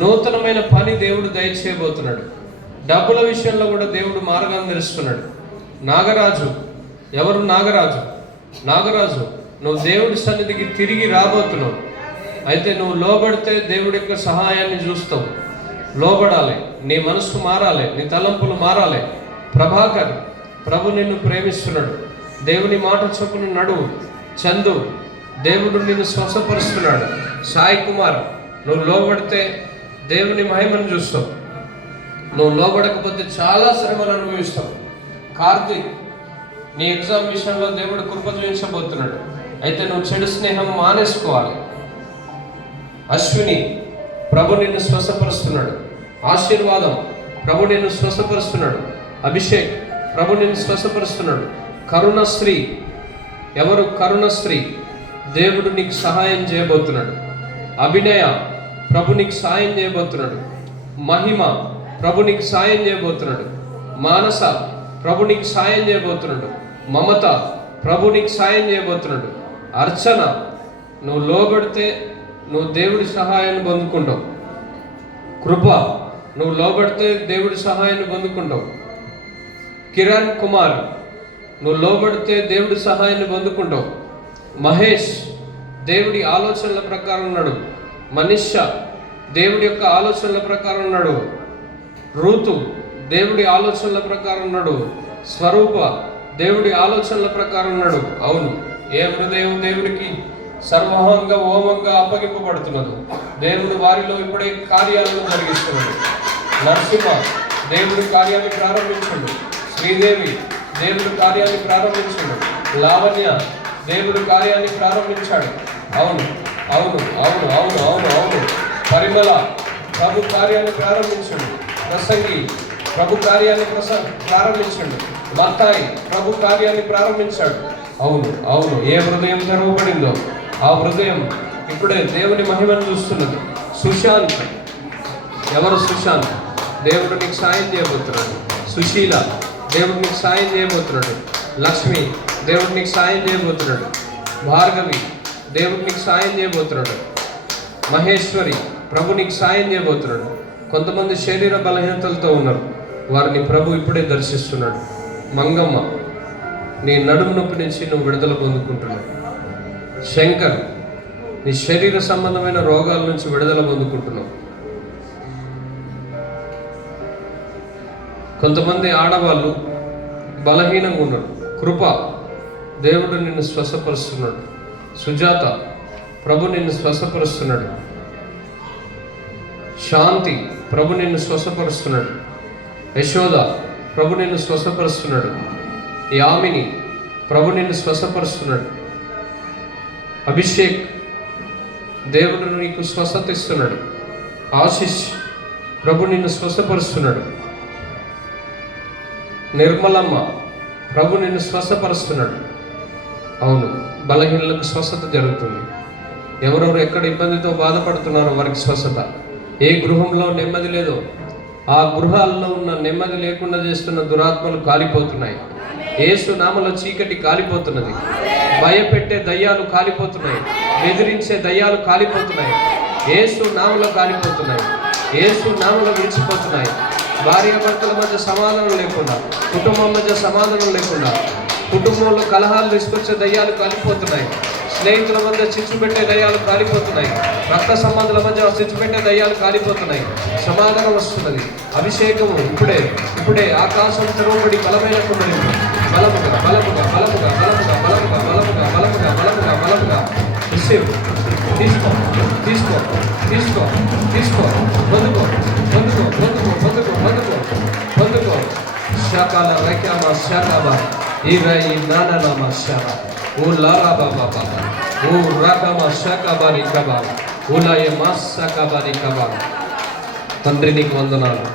నూతనమైన పని దేవుడు దయచేయబోతున్నాడు. డబ్బుల విషయంలో కూడా దేవుడు మార్గాన్ని తెరుస్తున్నాడు. నాగరాజు ఎవరు? నాగరాజు నువ్వు దేవుడి సన్నిధికి తిరిగి రాబోతున్నావు. అయితే నువ్వు లోబడితే దేవుడి యొక్క సహాయాన్ని చూస్తావు. లోబడాలి, నీ మనసు మారాలి, నీ తలంపులు మారాలి. ప్రభాకర్, ప్రభు నిన్ను ప్రేమిస్తున్నాడు. దేవుని మాట చొప్పున నడువు. చందు, దేవుడు నిన్ను స్వస్థపరుస్తున్నాడు. సాయి కుమార్, నువ్వు లోబడితే దేవుని మహిమను చూస్తావు. నువ్వు లోబడకపోతే చాలా శ్రమలు అనుభవిస్తావు. కార్తీక్, నీ ఎగ్జామ్ విషయంలో దేవుడు కృప చూపించబోతున్నాడు. అయితే నువ్వు చెడు స్నేహం మానేసుకోవాలి. అశ్విని, ప్రభు నిన్ను స్వస్థపరుస్తున్నాడు. ఆశీర్వాదం, ప్రభు నిన్ను స్వస్థపరుస్తున్నాడు. అభిషేక్, ప్రభు నిన్ను స్వస్థపరుస్తున్నాడు. కరుణశ్రీ, ఎవరు? కరుణశ్రీ, దేవుడు నీకు సహాయం చేయబోతున్నాడు. అభినయ, ప్రభు నీకు సాయం చేయబోతున్నాడు. మహిమ, ప్రభు నీకు సాయం చేయబోతున్నాడు. మానస, ప్రభు నీకు సాయం చేయబోతున్నాడు. మమత, ప్రభు నీకు సాయం చేయబోతున్నాడు. అర్చన, నువ్వు లోబడితే నువ్వు దేవుడి సహాయాన్ని పొందుకుంటావు. కృప, నువ్వు లోబడితే దేవుడి సహాయాన్ని పొందుకుంటావు. కిరణ్ కుమార్, నువ్వు లోబడితే దేవుడి సహాయాన్ని పొందుకుంటావు. మహేష్, దేవుడి ఆలోచనల ప్రకారం ఉన్నాడు. మనిష, దేవుడి యొక్క ఆలోచనల ప్రకారం ఉన్నాడు. రూతు, దేవుడి ఆలోచనల ప్రకారం ఉన్నాడు. స్వరూప, దేవుడి ఆలోచనల ప్రకారం ఉన్నాడు. అవును, ఏ హృదయం దేవుడికి సర్వహంగా ఓమంగా అప్పగింపబడుతున్నది, దేవుడు వారిలో ఇప్పుడే కార్యాలను జరిగిస్తున్నాడు. నరసింహ, దేవుడి కార్యాన్ని ప్రారంభించండు. శ్రీదేవి, దేవుడి కార్యాన్ని ప్రారంభించండు. లావణ్య, దేవుడి కార్యాన్ని ప్రారంభించాడు. అవును అవును అవును అవును అవును అవును పరిమళ, ప్రభు కార్యాన్ని ప్రారంభించండు. ప్రసంగి, ప్రభు కార్యాన్ని ప్రారంభించండు. మత్తాయి, ప్రభు కార్యాన్ని ప్రారంభించాడు. అవును అవును, ఏ హృదయం తెరవబడిందో ఆ హృదయం ఇప్పుడే దేవుని మహిమను చూస్తున్నది. సుశాంత్, ఎవరు? సుశాంత్, దేవుడు నీకు సాయం చేయబోతున్నాడు. సుశీల, దేవుడు నీకు సాయం చేయబోతున్నాడు. లక్ష్మి, దేవుడు నీకు సాయం చేయబోతున్నాడు. భార్గవి, దేవుడు నీకు సాయం చేయబోతున్నాడు. మహేశ్వరి, ప్రభు నీకు సాయం చేయబోతున్నాడు. కొంతమంది శరీర బలహీనతలతో ఉన్నారు, వారిని ప్రభు ఇప్పుడే దర్శిస్తున్నాడు. మంగమ్మ, నీ నడుము నొప్పి నుంచి నువ్వు విడుదల పొందుకుంటున్నావు. శంకర్, నీ శరీర సంబంధమైన రోగాల నుంచి విడుదల పొందుకుంటున్నావు. కొంతమంది ఆడవాళ్ళు బలహీనంగా ఉన్నారు. కృప, దేవుడు నిన్ను స్వస్థపరుస్తున్నాడు. సుజాత, ప్రభు నిన్ను స్వస్థపరుస్తున్నాడు. శాంతి, ప్రభు నిన్ను స్వస్థపరుస్తున్నాడు. యశోద, ప్రభు నిన్ను స్వస్థపరుస్తున్నాడు. యామిని, ప్రభు నిన్ను స్వస్థపరుస్తున్నాడు. అభిషేక్, దేవుడు నీకు స్వస్థత ఇస్తున్నాడు. ఆశిష్, ప్రభు నిన్ను స్వస్థపరుస్తున్నాడు. నిర్మలమ్మ, ప్రభు నిన్ను స్వస్థపరుస్తున్నాడు. అవును, బలహీనలకు స్వస్థత జరుగుతుంది. ఎవరెవరు ఎక్కడ ఇబ్బందితో బాధపడుతున్నారో వారికి స్వస్థత. ఏ గృహంలో నెమ్మది లేదో ఆ గృహాల్లో ఉన్న నెమ్మది లేకుండా చేస్తున్న దురాత్మలు కాలిపోతున్నాయి. యేసు నామములో చీకటి కాలిపోతున్నది. భయపెట్టే దయ్యాలు కాలిపోతున్నాయి. బెదిరించే దయ్యాలు కాలిపోతున్నాయి. యేసు నామములో కాలిపోతున్నాయి. యేసు నామములో విడిచిపోతున్నాయి. భార్యాభర్తల మధ్య సమాధానం లేకుండా, కుటుంబం మధ్య సమాధానం లేకుండా, కుటుంబంలో కలహాలు తీసుకొచ్చే దయ్యాలు కాలిపోతున్నాయి. స్నేహితుల మధ్య చిచ్చు పెట్టే దయ్యాలు కాలిపోతున్నాయి. రక్త సంబంధాల మధ్య చిచ్చు పెట్టే దయ్యాలు కాలిపోతున్నాయి. సమాధానం వస్తున్నది. అభిషేకము ఇప్పుడే ఆకాశం తెరవబడి బలమైన కుండలి బలముగా బలముగా బలముగా బలముగా బలముగా బలముగా బలముగా బలముగా బలముగా రిసీవ్ తీసుకో తీసుకో తీసుకో తీసుకో పొందుకో పొందుకో పొందుకో పొందుకో పొందుకో పొందుకో శాఖల రైకామా శాఖబా ఈ రై నానామా శాఖ ఓ లారా బాబా బాబా ఓ రాకమా శాఖబారి కబా ఓలాయ మా శాఖబారి కబా. తండ్రి నీకు వందనాలు.